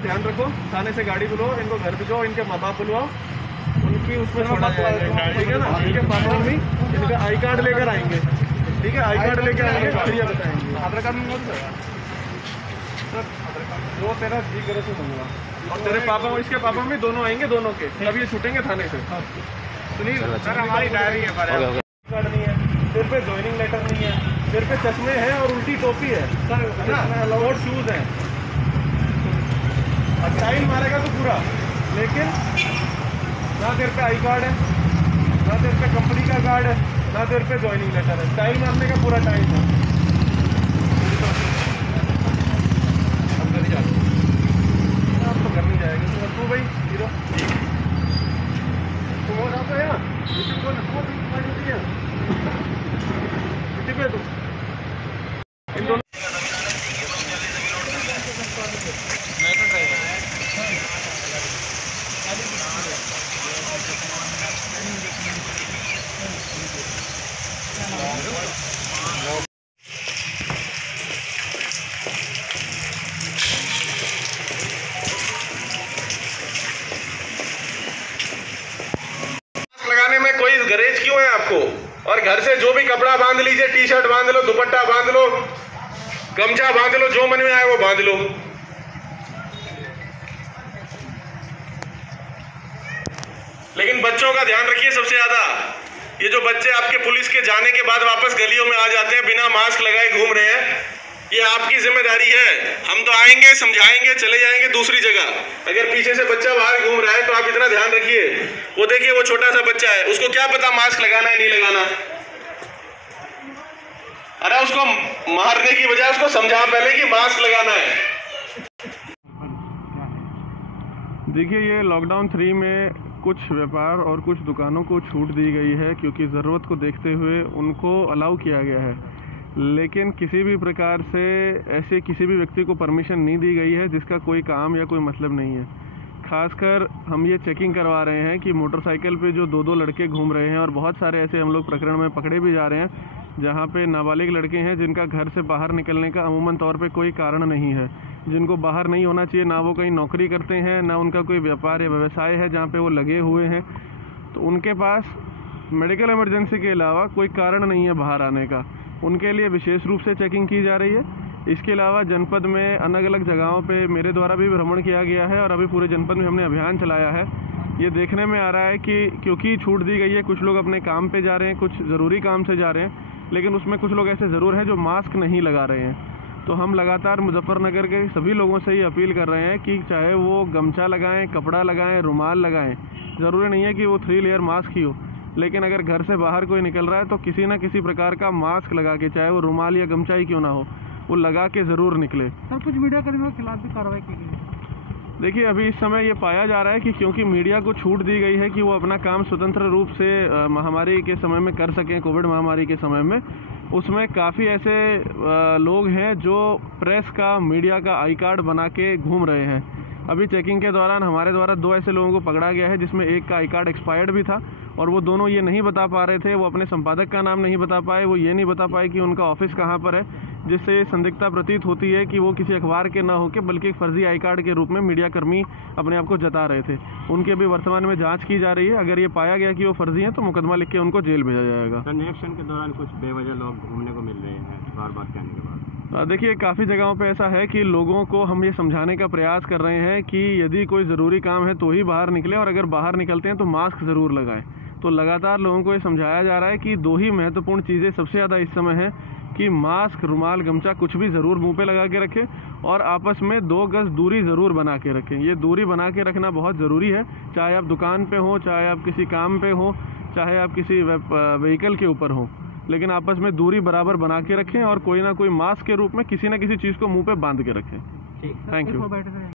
ध्यान रखो, थाने से गाड़ी बुलवाओ, इनको घर भिजवाओ, इनके माँ बाप बुलवाओ, उनकी उसमें छोड़ा जाएगा, ठीक है ना। इनके पापा मम्मी इनका आई कार्ड लेकर आएंगे, ठीक है, आई कार्ड लेकर आएंगे, फिर ये बताएंगे। आधार कार्ड में जो तेरा जी करे तो दूंगा, और तेरे पापा इसके पापा मम्मी दोनों आएंगे, दोनों के तब ये छूटेंगे थाने से। सुनील सर, हमारी डायरी है, कार्ड नहीं है, सिर पे ज्वाइनिंग लेटर नहीं है, सिर पे चश्मे हैं और उल्टी टोपी है सर, और शूज हैं। टाइम मारेगा तो पूरा, लेकिन ना तेरे पे आई कार्ड है, ना तेरे पे कंपनी का कार्ड है, ना तेरे पे ज्वाइनिंग लेटर है। टाइम मारने का पूरा टाइम है। हम घर जाते हैं, आप तो घर नहीं जाएंगे तू भाई हीरो, तो वो जाता है ना पे तू इन दोनों लगाने में कोई गरेज क्यों है आपको? और घर से जो भी कपड़ा बांध लीजिए, टी शर्ट बांध लो, दुपट्टा बांध लो, गमछा बांध लो, जो मन में आए वो बांध लो। लेकिन बच्चों का ध्यान रखिए सबसे ज्यादा। ये जो बच्चे आपके पुलिस के जाने के बाद वापस गलियों में आ जाते हैं, बिना मास्क लगाए घूम रहे हैं, ये आपकी जिम्मेदारी है। हम तो आएंगे, समझाएंगे, चले जाएंगे दूसरी जगह। अगर पीछे से बच्चा बाहर घूम रहा है तो आप इतना ध्यान रखिए। वो देखिए, वो छोटा सा बच्चा है, उसको क्या पता मास्क लगाना है नहीं लगाना। अरे उसको मारने की बजाय उसको समझा पहले कि मास्क लगाना है। देखिए, ये लॉकडाउन 3 में कुछ व्यापार और कुछ दुकानों को छूट दी गई है, क्योंकि ज़रूरत को देखते हुए उनको अलाउ किया गया है। लेकिन किसी भी प्रकार से ऐसे किसी भी व्यक्ति को परमिशन नहीं दी गई है जिसका कोई काम या कोई मतलब नहीं है। खासकर हम ये चेकिंग करवा रहे हैं कि मोटरसाइकिल पे जो 2-2 लड़के घूम रहे हैं, और बहुत सारे ऐसे हम लोग प्रकरण में पकड़े भी जा रहे हैं जहाँ पे नाबालिग लड़के हैं जिनका घर से बाहर निकलने का अमूमन तौर पे कोई कारण नहीं है, जिनको बाहर नहीं होना चाहिए, ना वो कहीं नौकरी करते हैं, ना उनका कोई व्यापार या व्यवसाय है जहाँ पे वो लगे हुए हैं। तो उनके पास मेडिकल इमरजेंसी के अलावा कोई कारण नहीं है बाहर आने का। उनके लिए विशेष रूप से चेकिंग की जा रही है। इसके अलावा जनपद में अलग अलग जगहों पे मेरे द्वारा भी भ्रमण किया गया है, और अभी पूरे जनपद में हमने अभियान चलाया है। ये देखने में आ रहा है कि क्योंकि छूट दी गई है, कुछ लोग अपने काम पे जा रहे हैं, कुछ ज़रूरी काम से जा रहे हैं, लेकिन उसमें कुछ लोग ऐसे ज़रूर हैं जो मास्क नहीं लगा रहे हैं। तो हम लगातार मुजफ्फरनगर के सभी लोगों से ये अपील कर रहे हैं कि चाहे वो गमछा लगाएं, कपड़ा लगाएं, रुमाल लगाएं, ज़रूरी नहीं है कि वो 3 लेयर मास्क ही हो, लेकिन अगर घर से बाहर कोई निकल रहा है तो किसी ना किसी प्रकार का मास्क लगा के, चाहे वो रुमाल या गमछा ही क्यों ना हो, वो लगा के ज़रूर निकले। सर, कुछ मीडिया कर्मियों के खिलाफ भी कार्रवाई की गई है। देखिए, अभी इस समय ये पाया जा रहा है कि क्योंकि मीडिया को छूट दी गई है कि वो अपना काम स्वतंत्र रूप से महामारी के समय में कर सकें, कोविड महामारी के समय में, उसमें काफ़ी ऐसे लोग हैं जो प्रेस का, मीडिया का आई कार्ड बना के घूम रहे हैं। अभी चेकिंग के दौरान हमारे द्वारा 2 ऐसे लोगों को पकड़ा गया है, जिसमें एक का आई कार्ड एक्सपायर्ड भी था, और वो दोनों ये नहीं बता पा रहे थे, वो अपने संपादक का नाम नहीं बता पाए, वो ये नहीं बता पाए कि उनका ऑफिस कहाँ पर है, जिससे ये संदिग्धता प्रतीत होती है कि वो किसी अखबार के ना होकर बल्कि एक फर्जी आई कार्ड के रूप में मीडिया कर्मी अपने आप को जता रहे थे। उनकी अभी वर्तमान में जांच की जा रही है। अगर ये पाया गया कि वो फर्जी हैं तो मुकदमा लिख के उनको जेल भेजा जाएगा। निरीक्षण के दौरान कुछ बेवजह लोग घूमने को मिल रहे हैं बार-बार कहने के बाद। देखिए, काफ़ी जगहों पे ऐसा है कि लोगों को हम ये समझाने का प्रयास कर रहे हैं कि यदि कोई ज़रूरी काम है तो ही बाहर निकले, और अगर बाहर निकलते हैं तो मास्क ज़रूर लगाएं। तो लगातार लोगों को ये समझाया जा रहा है कि 2 ही महत्वपूर्ण चीज़ें सबसे ज़्यादा इस समय हैं कि मास्क, रुमाल, गमछा कुछ भी ज़रूर मुंह पे लगा के रखें, और आपस में 2 गज दूरी ज़रूर बना के रखें। ये दूरी बना के रखना बहुत ज़रूरी है, चाहे आप दुकान पे हो, चाहे आप किसी काम पे हो, चाहे आप किसी व्हीकल के ऊपर हो, लेकिन आपस में दूरी बराबर बना के रखें, और कोई ना कोई मास्क के रूप में किसी ना किसी चीज़ को मुंह पे बांध के रखें। Thank you.